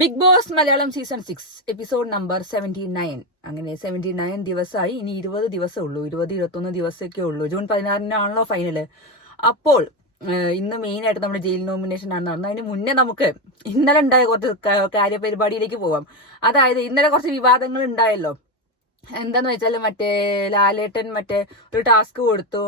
Big Boss Malayalam season 6 episode number 79. അങ്ങനെ 79 ദിവസമായി. ഇനി 20 ദിവസമേ ഉള്ളൂ. 21 ദിവസമൊക്കെ ഉള്ളൂ. June 16 final. അപ്പോൾ ഇന്ന് മെയിൻ ആയിട്ട് നമ്മുടെ ജയിൽ നോമിനേഷൻ ആണ് നടന്നത്. അതിന് മുന്നേ നമുക്ക് ഇന്നലെ ഉണ്ടായ കുറച്ച് കാര്യപരിപാടിയിലേക്ക് പോവാം. അതായത് ഇന്നലെ കുറച്ച് വിവാദങ്ങൾ ഉണ്ടായല്ലോ. എന്താന്ന് വെച്ചാൽ മറ്റേ ലാലേട്ടൻ ഒരു ടാസ്ക് കൊടുത്തു.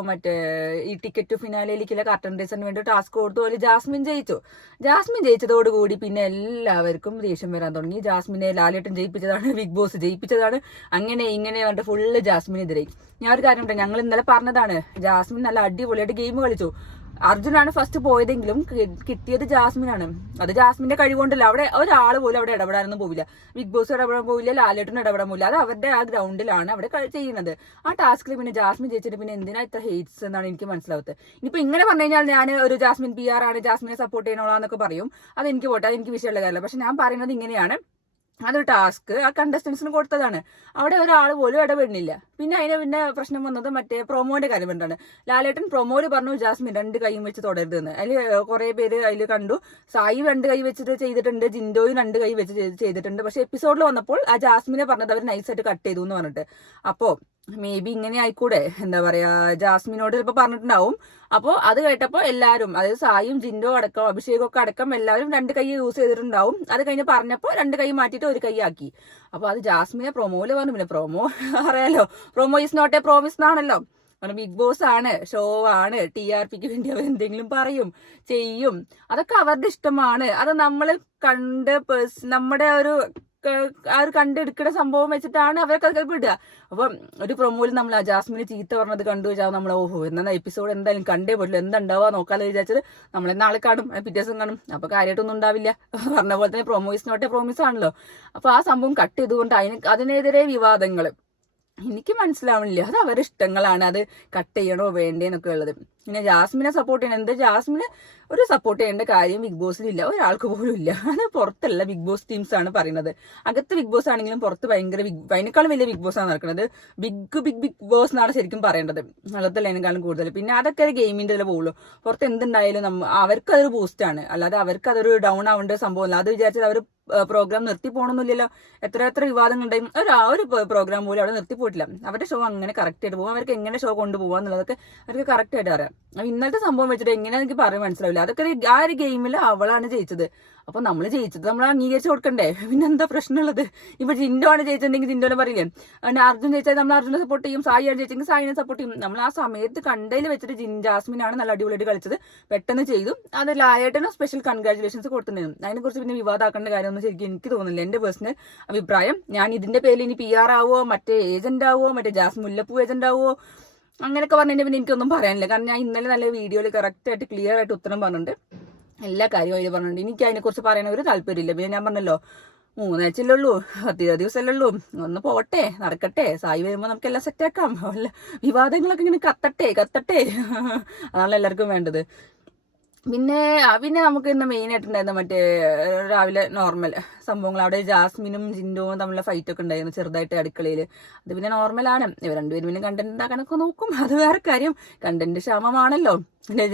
ഈ ടിക്കറ്റ് ഫിനാലയിലേക്കുള്ള കർട്ടൻ റേസിന് വേണ്ടി ടാസ്ക് കൊടുത്തു. അതിൽ ജാസ്മിൻ ജയിച്ചതോടുകൂടി പിന്നെ എല്ലാവർക്കും ദേഷ്യം വരാൻ തുടങ്ങി. ജാസ്മിനെ ലാലേട്ടൻ ജയിപ്പിച്ചതാണ്, ബിഗ് ബോസ് ജയിപ്പിച്ചതാണ്, അങ്ങനെ ഇങ്ങനെ പറഞ്ഞിട്ട് ഫുള്ള് ജാസ്മിനെതിരെ. ഞാൻ ഒരു കാര്യം പറയാം, ഞങ്ങൾ ഇന്നലെ പറഞ്ഞതാണ്, ജാസ്മിൻ നല്ല അടിപൊളിയായിട്ട് ഗെയിം കളിച്ചു. അർജുനാണ് ഫസ്റ്റ് പോയതെങ്കിലും കിട്ടിയത് ജാസ്മിനാണ്. അത് ജാസ്മിന്റെ കഴിവുകൊണ്ടല്ല. അവിടെ ഒരാൾ പോലും അവിടെ ഇടപെടാനൊന്നും പോവില്ല. ബിഗ് ബോസ് ഇടപെടാൻ പോവില്ല, ലാലേട്ടൻ ഇടപെടാൻ പോവില്ല. അത് അവരുടെ ആ ഗ്രൗണ്ടിലാണ് അവിടെ ചെയ്യുന്നത്. ആ ടാസ്കിൽ പിന്നെ ജാസ്മിൻ ജയിച്ചിട്ട് പിന്നെ എന്തിനാ ഇത്ര ഹെയ്റ്റ്സ് എന്നാണ് എനിക്ക് മനസ്സിലാവുന്നത്. ഇനിയിപ്പോ ഇങ്ങനെ പറഞ്ഞു കഴിഞ്ഞാൽ ഞാൻ ഒരു ജാസ്മിൻ PR ആണ്, ജാസ്മിനെ സപ്പോർട്ട് ചെയ്യണോളാന്നൊക്കെ പറയും. അതെനിക്ക് പോട്ടെ, അതെനിക്ക് വിഷയമുള്ള കാര്യമല്ല. പക്ഷെ ഞാൻ പറയുന്നത് ഇങ്ങനെയാണ്, അതൊരു ടാസ്ക് ആ കണ്ടസ്റ്റൻസിന് കൊടുത്തതാണ്. അവിടെ ഒരാൾ പോലും ഇടപെടുന്നില്ല. പിന്നെ പ്രശ്നം വന്നത് മറ്റേ പ്രൊമോന്റെ കാര്യം പറഞ്ഞാണ്. ലാലേട്ടൻ പ്രൊമോയിൽ പറഞ്ഞു ജാസ്മിൻ 2 കൈയും വെച്ച് തുടരുതെന്ന്. അതിൽ കുറെ പേര് അതിൽ കണ്ടു. സായി 2 കൈ വെച്ചിട്ട് ചെയ്തിട്ടുണ്ട്, ജിൻഡോയും 2 കൈ വെച്ച് ചെയ്തിട്ടുണ്ട്. പക്ഷെ എപ്പിസോഡിൽ വന്നപ്പോൾ ആ ജാസ്മിനെ പറഞ്ഞത് അവർ നൈസായിട്ട് കട്ട് ചെയ്തു എന്ന് പറഞ്ഞിട്ട്. അപ്പോ മേ ബി ഇങ്ങനെ ആയിക്കൂടെ, എന്താ പറയാ, ജാസ്മിനോട് ചിലപ്പോൾ പറഞ്ഞിട്ടുണ്ടാവും. അപ്പോൾ അത് കേട്ടപ്പോൾ എല്ലാവരും, അതായത് സായും ജിൻഡോ അടക്കം അഭിഷേകൊക്കെ അടക്കം എല്ലാവരും 2 കൈ യൂസ് ചെയ്തിട്ടുണ്ടാവും. അത് കഴിഞ്ഞ് പറഞ്ഞപ്പോൾ 2 കൈ മാറ്റിയിട്ട് 1 കൈ ആക്കി. അപ്പോൾ അത് ജാസ്മിനെ പ്രൊമോയില് പറഞ്ഞു. പിന്നെ പ്രൊമോ അറിയാലോ, promo is not a promise എന്നാണല്ലോ. കാരണം ബിഗ് ബോസ് ആണ്, ഷോ ആണ്, TRPക്ക് വേണ്ടി അവർ എന്തെങ്കിലും പറയും ചെയ്യും. അതൊക്കെ അവരുടെ ഇഷ്ടമാണ്. അത് നമ്മൾ കണ്ട് നമ്മുടെ ആ ഒരു കണ്ടെടുക്കുന്ന സംഭവം വെച്ചിട്ടാണ് അവരൊക്കെ ചിലപ്പോൾ ഇടുക. അപ്പം ഒരു പ്രൊമോയിൽ നമ്മൾ ആ ജാസ്മിനെ ചീത്ത പറഞ്ഞത് കണ്ടു വെച്ചാൽ നമ്മൾ എന്നാ എപ്പിസോഡ് എന്തായാലും കണ്ടേ പറ്റില്ല, എന്താ ഉണ്ടാവുക നോക്കാതെ വിചാരിച്ചത് നമ്മളെ നാളെ കാണും, പിറ്റേ ദിവസം കാണും. അപ്പൊ കാര്യമായിട്ടൊന്നും ഉണ്ടാവില്ല. പറഞ്ഞ പോലെ തന്നെ promo is not a promise ആണല്ലോ. അപ്പൊ ആ സംഭവം കട്ട് ചെയ്തുകൊണ്ട് അതിനെതിരെ വിവാദങ്ങൾ എനിക്ക് മനസ്സിലാവണില്ല. അത് അവരുടെ ഇഷ്ടങ്ങളാണ്, അത് കട്ട് ചെയ്യണോ വേണ്ടേന്നൊക്കെ ഉള്ളത്. പിന്നെ ജാസ്മിനെ സപ്പോർട്ട് ചെയ്യണം. എന്താ ജാസ്മിനെ ഒരു സപ്പോർട്ട് ചെയ്യേണ്ട കാര്യം ബിഗ് ബോസിലില്ല, ഒരാൾക്ക് പോലും ഇല്ല. അത് പുറത്തല്ല ബിഗ് ബോസ് ടീംസ് ആണ് പറയുന്നത്. അകത്ത് ബിഗ് ബോസ് ആണെങ്കിലും പുറത്ത് അതിനേക്കാളും വലിയ ബിഗ് ബോസ് ആണ് നടക്കുന്നത്. ബിഗ് ബോസ് എന്നാണ് ശരിക്കും പറയേണ്ടത്, അകത്തല്ലേക്കാളും കൂടുതൽ. പിന്നെ അതൊക്കെ ഒരു ഗെയിമിന്റെ പോകുള്ളൂ. പുറത്ത് എന്തുണ്ടായാലും അവർക്ക് അതൊരു ബൂസ്റ്റ് ആണ്, അല്ലാതെ അവർക്ക് അതൊരു ഡൗൺ ആവേണ്ട സംഭവമല്ല. അത് വിചാരിച്ചാൽ അവർ പ്രോഗ്രാം നിർത്തി പോകണമെന്നില്ലല്ലോ. എത്ര വിവാദങ്ങൾ ഉണ്ടായും ഒരു പ്രോഗ്രാം പോലും അവിടെ നിർത്തി പോയിട്ടില്ല. അവരുടെ ഷോ അങ്ങനെ കറക്റ്റ് ആയിട്ട് പോകും. അവർക്ക് എങ്ങനെ ഷോ കൊണ്ടുപോകാന്നുള്ളതൊക്കെ അവർക്ക് കറക്റ്റ് ആയിട്ട് അറിയാം. ഇന്നലത്തെ സംഭവം വെച്ചിട്ട് എങ്ങനെ എനിക്ക് പറയാൻ മനസ്സിലാവില്ല. അതൊക്കെ ആ ഒരു ഗെയിമിൽ അവളാണ് ജയിച്ചത്. അപ്പൊ നമ്മൾ ജയിച്ചത് നമ്മൾ അംഗീകരിച്ച് കൊടുക്കണ്ടേ? പിന്നെ എന്താ പ്രശ്നമുള്ളത്? ഇപ്പൊ ജിൻഡോ ആണ് ജയിച്ചിട്ടുണ്ടെങ്കിൽ ജിൻഡോനെ പറയില്ലേ, അർജുൻ ജയിച്ചാൽ നമ്മൾ അർജുനെ സപ്പോർട്ട് ചെയ്യും, സായിയാണ് ജയിച്ചെങ്കിൽ സായിനെ സപ്പോർട്ട് ചെയ്യും. നമ്മൾ ആ സമയത്ത് കണ്ടതിൽ വെച്ചിട്ട് ജാസ്മിനാണ് നല്ല അടിപൊളിയായിട്ട് കളിച്ചത്, പെട്ടെന്ന് ചെയ്തു. അത് ലായേട്ടനും സ്പെഷ്യൽ കൺഗ്രാറ്റുലേഷൻസ് കൊടുത്തിട്ടുണ്ടായിരുന്നു. അതിനെക്കുറിച്ച് പിന്നെ വിവാദമാക്കേണ്ട കാര്യമൊന്നും ശരിക്കും എനിക്ക് തോന്നുന്നില്ല. എന്റെ പേഴ്സണൽ അഭിപ്രായം. ഞാൻ ഇതിന്റെ പേരിൽ ഇനി PR ആവോ, മറ്റേ ഏജന്റ് ആവോ, മറ്റേ മുല്ലപ്പൂ ഏജന്റ് ആവോ, അങ്ങനെയൊക്കെ പറഞ്ഞതിന് പിന്നെ എനിക്കൊന്നും പറയാനില്ല. കാരണം ഞാൻ ഇന്നലെ നല്ല വീഡിയോയിൽ കറക്റ്റായിട്ട് ക്ലിയർ ആയിട്ട് ഉത്തരം പറഞ്ഞിട്ടുണ്ട്, എല്ലാ കാര്യവും അതിൽ പറഞ്ഞിട്ടുണ്ട്. എനിക്ക് അതിനെക്കുറിച്ച് പറയാൻ ഒരു താല്പര്യമില്ല. പിന്നെ ഞാൻ പറഞ്ഞല്ലോ, 3 ആഴ്ചയല്ലേ ഉള്ളൂ, 10 ദിവസമല്ലേ ഉള്ളൂ, ഒന്ന് പോട്ടെ, നടക്കട്ടെ. സായി വരുമ്പോൾ നമുക്കെല്ലാം സെറ്റാക്കാം. വിവാദങ്ങളൊക്കെ ഇങ്ങനെ കത്തട്ടെ അതാണ് എല്ലാവർക്കും വേണ്ടത്. പിന്നെ നമുക്ക് ഇന്ന് മെയിൻ ആയിട്ടുണ്ടായിരുന്നു മറ്റേ രാവിലെ നോർമൽ സംഭവങ്ങൾ. അവിടെ ജാസ്മിനും ജിൻഡോവും തമ്മിലുള്ള ഫൈറ്റ് ഒക്കെ ഉണ്ടായിരുന്നു ചെറുതായിട്ട് അടുക്കളയിൽ. അത് പിന്നെ നോർമലാണ്. ഇവർ രണ്ടുപേരും പിന്നെ കണ്ടന്റ് ഉണ്ടാക്കാനൊക്കെ നോക്കും, അത് വേറെ കാര്യം. കണ്ടന്റ് ക്ഷാമമാണല്ലോ.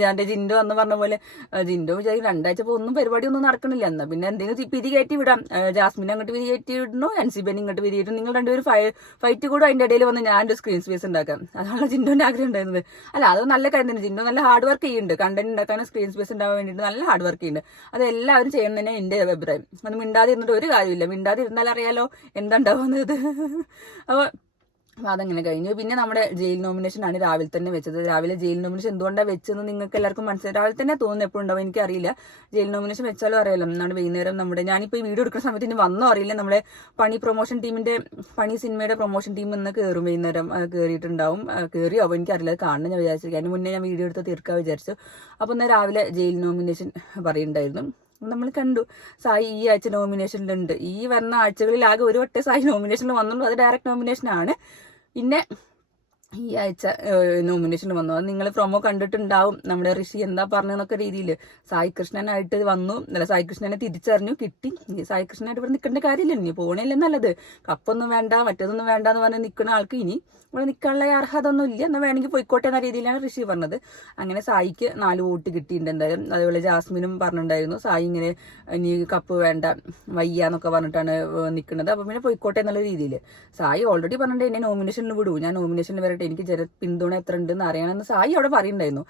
ഞാൻ ജിൻഡോ അന്ന് പറഞ്ഞ പോലെ ജിൻഡോ വിചാരിക്കും 2 ആഴ്ച ഒന്നും പരിപാടിയൊന്നും നടക്കണില്ല, എന്നാ പിന്നെ എന്തെങ്കിലും പിരി കയറ്റി വിടാം. ജാസ്മിനെ അങ്ങോട്ട് പിരി കയറ്റി വിടണോ, അൻസിബനെ ഇങ്ങോട്ട് പിരി കയറ്റും, നിങ്ങൾ രണ്ടുപേരും ഫൈറ്റ് കൂടെ അതിന്റെ ഇടയിൽ വന്ന് ഞാനൊരു സ്ക്രീൻ സ്പേസ് ഉണ്ടാക്കാം. അതാണ് ജിൻഡോന്റെ ആഗ്രഹം ഉണ്ടായിരുന്നത്. അല്ല, അത് നല്ല കാര്യം തന്നെ. ജിൻഡോ നല്ല ഹാർഡ് വർക്ക് ചെയ്യുന്നുണ്ട്, കണ്ടന്റ് ഉണ്ടാക്കാനും സ്ക്രീൻ സ്പേസ് ഉണ്ടാവാൻ വേണ്ടിയിട്ട് നല്ല ഹാർഡ് വർക്ക് ചെയ്യുന്നുണ്ട്. അത് എല്ലാവരും ചെയ്യണം തന്നെ എന്റെ അഭിപ്രായം. അത് മിണ്ടാതെ ഇരുന്നിട്ട് ഒരു കാര്യമില്ല. മിണ്ടാതെ ഇരുന്നാൽ അറിയാലോ എന്താ ഉണ്ടാവുന്നത്. അപ്പൊ അതങ്ങനെ കഴിഞ്ഞു. പിന്നെ നമ്മുടെ ജയിൽ നോമിനേഷൻ ആണ് രാവിലെ തന്നെ വെച്ചത്. രാവിലെ ജയിൽ നോമിനേഷൻ എന്തുകൊണ്ടാണ് വെച്ചതെന്ന് നിങ്ങൾക്ക് എല്ലാവർക്കും മനസ്സിലായി. രാവിലെ തന്നെ തോന്നുന്നു, എപ്പോഴും ഉണ്ടാവും എനിക്കറിയില്ല. ജയിൽ നോമിനേഷൻ വെച്ചാലും അറിയാലോ. എന്നാണ് വൈകുന്നേരം ഞാനിപ്പോൾ ഈ വീഡിയോ എടുക്കുന്ന സമയത്ത് ഇനി വന്നോ അറിയില്ല, നമ്മളെ പണി സിനിമയുടെ പ്രൊമോഷൻ ടീം ഇന്ന് കയറും. വൈകുന്നേരം കയറിയിട്ടുണ്ടാവും, കയറിയോ എനിക്കറിയില്ല, അത് കാണണം ഞാൻ വിചാരിച്ചു. അതിന് മുന്നേ ഞാൻ വീഡിയോ എടുത്ത് തീർക്കാൻ വിചാരിച്ചു. അപ്പോൾ ഇന്ന് രാവിലെ ജയിൽ നോമിനേഷൻ പറയുന്നുണ്ടായിരുന്നു. നമ്മൾ കണ്ടു സായി ഈ ആഴ്ച നോമിനേഷനിലുണ്ട്. ഈ വരുന്ന ആഴ്ചകളിൽ ആകെ ഒരു വട്ടേ സായി നോമിനേഷനിൽ വന്നുള്ളൂ, അത് ഡയറക്റ്റ് നോമിനേഷൻ ആണ്. പിന്നെ ഈ ആഴ്ച നോമിനേഷൻ വന്നു. അത് നിങ്ങൾ പ്രൊമോ കണ്ടിട്ടുണ്ടാവും. നമ്മുടെ ഋഷി എന്താ പറഞ്ഞെന്നൊക്കെ രീതിയിൽ സായി കൃഷ്ണനായിട്ട് വന്നു. അല്ല, സായി കൃഷ്ണനെ തിരിച്ചറിഞ്ഞു, കിട്ടി. സായി കൃഷ്ണനായിട്ട് ഇവിടെ നിൽക്കേണ്ട കാര്യമില്ല, ഇനി പോകണല്ലേ നല്ലത്. കപ്പൊന്നും വേണ്ട, മറ്റേതൊന്നും വേണ്ട എന്ന് പറഞ്ഞ് നിൽക്കുന്ന ആൾക്ക് ഇനി ഇവിടെ നിൽക്കാനുള്ള അർഹത ഒന്നും ഇല്ല, എന്നാൽ വേണമെങ്കിൽ പോയിക്കോട്ടെ എന്ന രീതിയിലാണ് ഋഷി പറഞ്ഞത്. അങ്ങനെ സായിക്ക് 4 വോട്ട് കിട്ടിയിട്ടുണ്ട് എന്തായാലും. അതുപോലെ ജാസ്മിനും പറഞ്ഞിട്ടുണ്ടായിരുന്നു സായി ഇങ്ങനെ ഇനി കപ്പ് വേണ്ട, വയ്യ എന്നൊക്കെ പറഞ്ഞിട്ടാണ് നിൽക്കുന്നത്, അപ്പം പിന്നെ പോയിക്കോട്ടെ എന്നുള്ള രീതിയിൽ. സായി ഓൾറെഡി പറഞ്ഞിട്ട് എന്നെ നോമിനേഷനിൽ വിടൂ, ഞാൻ നോമിനേഷനിൽ വരട്ടെ, എനിക്ക് പിന്തുണ എത്ര ഉണ്ടെന്ന് അറിയണമെന്ന് സായി അവിടെ പറയുന്നുണ്ടായിരുന്നു.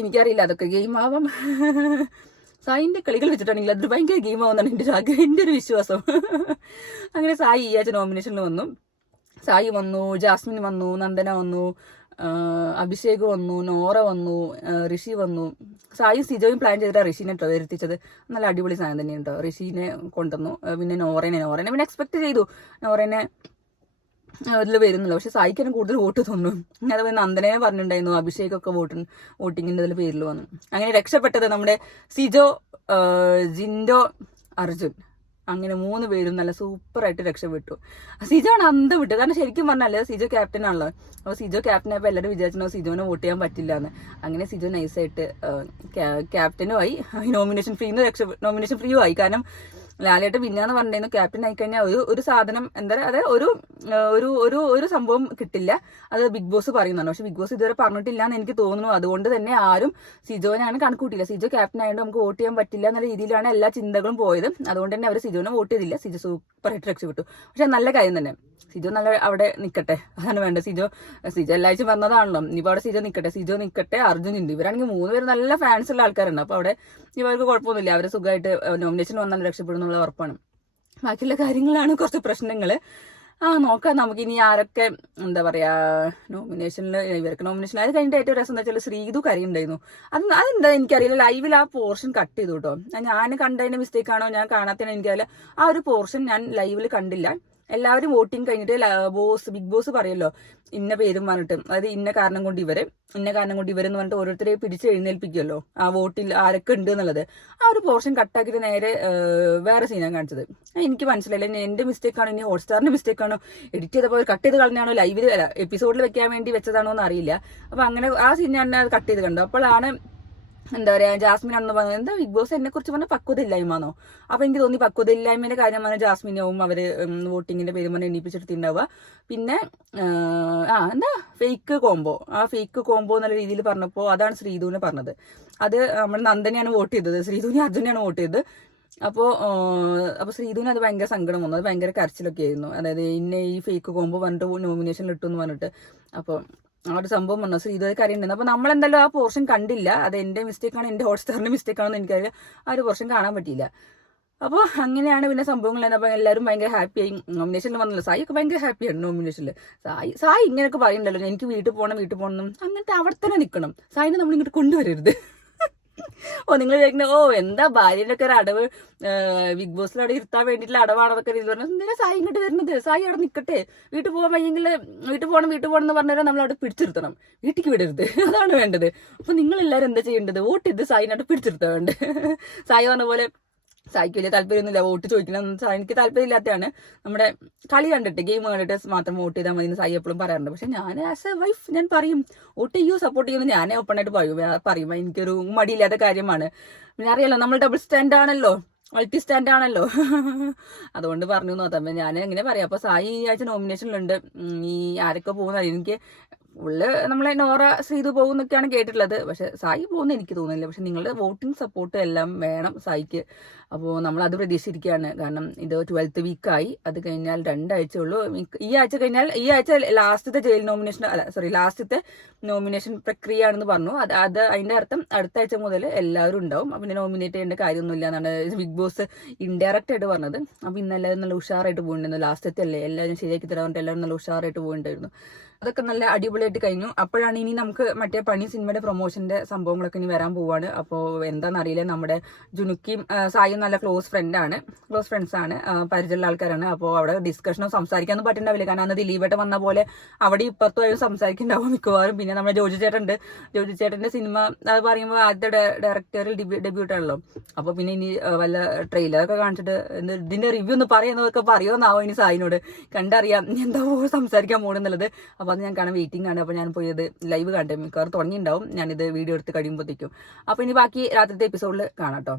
എനിക്കറിയില്ല, അതൊക്കെ ഗെയിം ആവാം. സായിന്റെ കളികൾ വെച്ചിട്ടാണെങ്കിൽ അത് ഭയങ്കര ഗെയിം ആവുന്നതാണ് എൻ്റെ ഒരു വിശ്വാസം. അങ്ങനെ സായി ഈ ആഴ്ച നോമിനേഷനിൽ വന്നു. സായി വന്നു, ജാസ്മിൻ വന്നു, നന്ദന വന്നു, അഭിഷേക് വന്നു, നോറ വന്നു, ഋഷി വന്നു. സായി സിജോയും പ്ലാൻ ചെയ്തിട്ടാണ് ഋഷിനെ കേട്ടോ വരുത്തിച്ചത്. നല്ല അടിപൊളി സാധനം തന്നെയാണ് കേട്ടോ. ഋഷിനെ കൊണ്ടുവന്നു. പിന്നെ നോറേനെ പിന്നെ എക്സ്പെക്ട് ചെയ്തു നോറേനെ അതിൽ വരുന്നില്ല. പക്ഷെ സായിക്ക് തന്നെ കൂടുതൽ വോട്ട് തോന്നും. അതുപോലെ നന്ദനെ പറഞ്ഞിട്ടുണ്ടായിരുന്നു അഭിഷേകൊക്കെ വോട്ടിങ്ങിൻ്റെ അതിൽ പേരിൽ വന്നു. അങ്ങനെ രക്ഷപ്പെട്ടത് നമ്മുടെ സിജോ, ജിൻഡോ, അർജുൻ, അങ്ങനെ 3 പേരും നല്ല സൂപ്പറായിട്ട് രക്ഷപ്പെട്ടു. സിജോ ആണ് അന്തം വിട്ടു. കാരണം ശരിക്കും പറഞ്ഞാൽ സിജോ ക്യാപ്റ്റനാണല്ലോ. അപ്പോൾ സിജോ ക്യാപ്റ്റനായപ്പോൾ എല്ലാവരും വിചാരിച്ചോ സിജോനെ വോട്ട് ചെയ്യാൻ പറ്റില്ല എന്ന്. അങ്ങനെ സിജോ നൈസായിട്ട് ക്യാപ്റ്റനും ആയി, നോമിനേഷൻ ഫ്രീയും ആയി. കാരണം ലാലേട്ടൻ പിന്നാന്ന് പറഞ്ഞിരുന്നു ക്യാപ്റ്റൻ ആയിക്കഴിഞ്ഞാൽ ഒരു സാധനം എന്താ പറയുക, അതായത് ഒരു സംഭവം കിട്ടില്ല, അത് ബിഗ് ബോസ് പറയുന്നുണ്ട്. പക്ഷെ ബിഗ് ബോസ് ഇതുവരെ പറഞ്ഞിട്ടില്ല എന്ന് എനിക്ക് തോന്നുന്നു. അതുകൊണ്ട് തന്നെ ആരും സിജോനാണ് കണക്കൂട്ടില്ല. സിജോ ക്യാപ്റ്റൻ ആയതുകൊണ്ട് നമുക്ക് വോട്ട് ചെയ്യാൻ പറ്റില്ല എന്നുള്ള രീതിയിലാണ് എല്ലാ ചിന്തകളും പോയത്. അതുകൊണ്ട് തന്നെ അവർ സിജോനെ വോട്ട് ചെയ്തില്ല. സിജോ സൂപ്പറായിട്ട് രക്ഷപ്പെട്ടു. പക്ഷെ നല്ല കാര്യം തന്നെ, സിജോ നല്ല അവിടെ നിൽക്കട്ടെ, അതാണ് വേണ്ടത്. സിജോ എല്ലാഴ്ച വന്നതാണല്ലോ, ഇനിയിപ്പോൾ അവിടെ സിജോ നിൽക്കട്ടെ. അർജുൻ ഉണ്ട്, ഇവരാണെങ്കിൽ 3 പേര് നല്ല ഫാൻസ് ഉള്ള ആൾക്കാരുണ്ട്. അപ്പോൾ അവിടെ ഇവർക്ക് കുഴപ്പമൊന്നുമില്ല, അവർ സുഖമായിട്ട് നോമിനേഷൻ വന്നാൽ രക്ഷപ്പെടുന്നുള്ള ഉറപ്പാണ്. ബാക്കിയുള്ള കാര്യങ്ങളാണ് കുറച്ച് പ്രശ്നങ്ങൾ. നോക്കാം നമുക്ക് ഇനി ആരൊക്കെ എന്താ പറയാ ഇവർക്ക് നോമിനേഷൻ. അത് കഴിഞ്ഞിട്ട് ഏറ്റവും രസം എന്താ വെച്ചാൽ ശ്രീതു കരയുണ്ടായിരുന്നു. അതെന്താ എനിക്കറിയില്ല. ലൈവിൽ ആ പോർഷൻ കട്ട് ചെയ്തു കേട്ടോ. ഞാൻ കണ്ടതിന്റെ മിസ്റ്റേക്ക് ആണോ ഞാൻ കാണാത്തതിന് എനിക്കറിയില്ല. ആ ഒരു പോർഷൻ ഞാൻ ലൈവിൽ കണ്ടില്ല. എല്ലാവരും വോട്ടിങ് കഴിഞ്ഞിട്ട് ബിഗ് ബോസ് പറയല്ലോ ഇന്ന പേരും പറഞ്ഞിട്ട്, അതായത് ഇന്ന കാരണം കൊണ്ട് ഇവരെന്ന് പറഞ്ഞിട്ട് ഓരോരുത്തരെ പിടിച്ച് എഴുന്നേൽപ്പിക്കുമല്ലോ ആ വോട്ടിൽ ആരൊക്കെ ഉണ്ട് എന്നുള്ളത്. ആ ഒരു പോർഷൻ കട്ടാക്കിയിട്ട് നേരെ വേറെ സീനാണ് കാണിച്ചത്. എനിക്ക് മനസ്സിലായില്ല, എന്റെ മിസ്റ്റേക്ക് ആണോ, ഇനി ഹോട്ട്സ്റ്റാറിന്റെ മിസ്റ്റേക്ക് ആണോ, എഡിറ്റ് ചെയ്തപ്പോൾ കട്ട് ചെയ്ത് കളഞ്ഞാണോ, ലൈവിൽ എപ്പിസോഡിൽ വെക്കാൻ വേണ്ടി വെച്ചതാണോ എന്ന് അറിയില്ല. അപ്പൊ അങ്ങനെ ആ സീൻ ഞാൻ കട്ട് ചെയ്ത് കണ്ടു. അപ്പോഴാണ് എന്താ പറയാ ജാസ്മിൻ ആണെന്ന് പറഞ്ഞത്. എന്താ ബിഗ് ബോസ് എന്നെ കുറിച്ച് പറഞ്ഞ പക്വതയില്ലായ്മ. അപ്പൊ എനിക്ക് തോന്നി പക്വതയില്ലായ്മയുടെ കാര്യമാണ് ജാസ്മിനാവും അവര് വോട്ടിങ്ങിന്റെ പേര് പറഞ്ഞ് എണ്ണീപ്പിച്ചെടുത്തിട്ടുണ്ടാവുക. പിന്നെ എന്താ ഫേക്ക് കോംബോ എന്നുള്ള രീതിയിൽ പറഞ്ഞപ്പോൾ അതാണ് ശ്രീധുവിനെ പറഞ്ഞത്. അത് നമ്മുടെ നന്ദനെയാണ് വോട്ട് ചെയ്തത്, ശ്രീധുവിനെ അർജുനെയാണ് വോട്ട് ചെയ്തത്. അപ്പോൾ ശ്രീധുവിന് അത് ഭയങ്കര സങ്കടം വന്നു, അത് ഭയങ്കര കരച്ചിലൊക്കെ ആയിരുന്നു. അതായത് ഇന്നെ ഈ ഫേക്ക് കോംബോ പറഞ്ഞിട്ട് നോമിനേഷനിൽ ഇട്ടു എന്ന് പറഞ്ഞിട്ട്. അപ്പോൾ ആ ഒരു സംഭവം വന്നു, ശ്രീധുവെ കരയുണ്ടെന്ന്. അപ്പോൾ നമ്മളെന്തായാലും ആ പോർഷൻ കണ്ടില്ല. അത് എൻ്റെ മിസ്റ്റേക്കാണ്, എൻ്റെ ഹോട്ട്സ്റ്റാറിന്റെ മിസ്റ്റേക്കാണെന്ന് എനിക്കറിയില്ല. ആ ഒരു പോർഷൻ കാണാൻ പറ്റിയില്ല. അപ്പോൾ അങ്ങനെയാണ് പിന്നെ സംഭവങ്ങൾ. അപ്പോൾ എല്ലാവരും ഭയങ്കര ഹാപ്പിയായി. നോമിനേഷനിൽ വന്നല്ലോ, സായി ഒക്കെ ഭയങ്കര ഹാപ്പിയാണ് നോമിനേഷനിൽ. സായി ഇങ്ങനെയൊക്കെ പറയുന്നുണ്ടല്ലോ, എനിക്ക് വീട്ടിൽ പോകണം അങ്ങനത്തെ അവിടെ തന്നെ നിൽക്കണം. സായിനെ നമ്മൾ ഇങ്ങോട്ട് കൊണ്ടുവരരുത്. നിങ്ങൾ ചോദിക്കുന്നത് എന്താ ഭാര്യൻ്റെ ഒക്കെ ഒരു അടവ് ബിഗ് ബോസിൽ അവിടെ ഇരുത്താൻ വേണ്ടിയിട്ടുള്ള അടവാണെന്നൊക്കെ രീതി പറഞ്ഞു. എന്തിനാ സായി ഇങ്ങോട്ട് വരുന്നത്? സായി അവിടെ നിൽക്കട്ടെ. വീട്ടിൽ പോകാൻ വയ്യെങ്കിൽ വീട്ടിൽ പോകണം എന്ന് പറഞ്ഞാൽ നമ്മൾ അവിടെ പിടിച്ചിരുത്തണം, വീട്ടിലേക്ക് വിടരുത്. അതാണ് വേണ്ടത്. അപ്പൊ നിങ്ങൾ എല്ലാവരും എന്താ ചെയ്യേണ്ടത്? വോട്ട് ചെയ്ത് സായിനോട്ട് പിടിച്ചിരുത്താൻ വേണ്ടത്. സായി പറഞ്ഞ പോലെ സായിക്ക് വലിയ താല്പര്യമൊന്നുമില്ല വോട്ട് ചോദിക്കണം. എനിക്ക് താല്പര്യമില്ലാത്തതാണ്. നമ്മുടെ കളി കണ്ടിട്ട് ഗെയിം കണ്ടിട്ട് മാത്രം വോട്ട് ചെയ്താൽ മതി എന്ന് സായി എപ്പോഴും പറയാറുണ്ട്. പക്ഷെ ഞാൻ ആസ് എ വൈഫ് ഞാൻ പറയും വോട്ട് ചെയ്യൂ, സപ്പോർട്ട് ചെയ്യുമെന്ന് ഞാനേ ഓപ്പണായിട്ട് പറയും. എനിക്കൊരു മടിയില്ലാത്ത കാര്യമാണ്. പിന്നെ അറിയാലോ നമ്മൾ ഡബിൾ സ്റ്റാൻഡ് ആണല്ലോ, മൾട്ടി സ്റ്റാൻഡ് ആണല്ലോ. അതുകൊണ്ട് പറഞ്ഞു നോക്കാം. ഞാൻ എങ്ങനെ പറയാം. അപ്പൊ സായി ഈ ആഴ്ച നോമിനേഷനിലുണ്ട്. ഈ ആരൊക്കെ പോകുന്നത് എനിക്ക് നമ്മളെ നോറ ശ്രീതു പോകുന്നൊക്കെയാണ് കേട്ടിട്ടുള്ളത്. പക്ഷെ സായി പോകുന്ന എനിക്ക് തോന്നുന്നില്ല. പക്ഷെ നിങ്ങളുടെ വോട്ടിംഗ് സപ്പോർട്ട് എല്ലാം വേണം സായിക്ക്. അപ്പോൾ നമ്മൾ അത് പ്രതീക്ഷിച്ചിരിക്കുകയാണ്. കാരണം ഇത് 12th വീക്കായി. അത് കഴിഞ്ഞാൽ 2 ആഴ്ച ഉള്ളൂ. ഈ ആഴ്ച ലാസ്റ്റത്തെ നോമിനേഷൻ പ്രക്രിയ ആണെന്ന് പറഞ്ഞു. അതിന്റെ അർത്ഥം അടുത്ത ആഴ്ച മുതൽ എല്ലാവരും ഉണ്ടാവും. പിന്നെ നോമിനേറ്റ് ചെയ്യേണ്ട കാര്യമൊന്നുമില്ല എന്നാണ് ബിഗ് ബോസ് ഇൻഡയറക്റ്റ് ആയിട്ട് പറഞ്ഞത്. അപ്പൊ ഇന്ന് എല്ലാവരും നല്ല ഉഷാറായിട്ട് പോയിട്ടുണ്ടായിരുന്നു. ലാസ്റ്റത്തെ അല്ലേ, എല്ലാവരും ശരിയാക്കി തരാറുണ്ട്. എല്ലാവരും നല്ല ഉഷാറായിട്ട് പോയിട്ടുണ്ടായിരുന്നു. അതൊക്കെ നല്ല അടിപൊളിയായിട്ട് കഴിഞ്ഞു. അപ്പോഴാണ് ഇനി നമുക്ക് മറ്റേ പണി സിനിമയുടെ പ്രൊമോഷന്റെ സംഭവങ്ങളൊക്കെ ഇനി വരാൻ പോവാണ്. അപ്പോൾ എന്താണെന്നറിയില്ല, നമ്മുടെ ജുനുക്കിയും സായും നല്ല ക്ലോസ് ഫ്രണ്ട്സ് ആണ്, പരിചയമുള്ള ആൾക്കാരാണ്. അപ്പോൾ അവിടെ ഡിസ്കഷനോ സംസാരിക്കാനൊന്നും പറ്റുന്നുണ്ടാവില്ല. കാരണം അന്ന് ദിലീപേട്ടൻ വന്ന പോലെ അവിടെ ഇപ്പുറത്തും സംസാരിക്കുന്നുണ്ടാവും മിക്കവാറും. പിന്നെ നമ്മുടെ ജോജി ചേട്ടന്റെ സിനിമ അത് പറയുമ്പോൾ ആദ്യത്തെ ഡയറക്ടറിൽ ഡെബ്യൂട്ട് ആണല്ലോ. അപ്പോൾ പിന്നെ ഇനി വല്ല ട്രെയിലറൊക്കെ കാണിച്ചിട്ട് ഇതിന്റെ റിവ്യൂ ഒന്ന് പറയുന്നതൊക്കെ പറയുമെന്നാവോ ഇനി സായിനോട് കണ്ടറിയാം എന്താ സംസാരിക്കാൻ പോകണമെന്നുള്ളത്. അപ്പൊ വന്ന് ഞാൻ കാണാൻ വെയിറ്റിംഗ് ആണ്. അപ്പോൾ ഞാൻ പോയി ഇത് ലൈവ് കണ്ടേ, മിക്കവാറും തുടങ്ങിയിട്ടുണ്ടാവും ഞാനിത് വീഡിയോ എടുത്ത് കഴിയുമ്പോഴത്തേക്കും. അപ്പോൾ ഇനി ബാക്കി രാത്രിത്തെ എപ്പിസോഡിൽ കാണാം കേട്ടോ.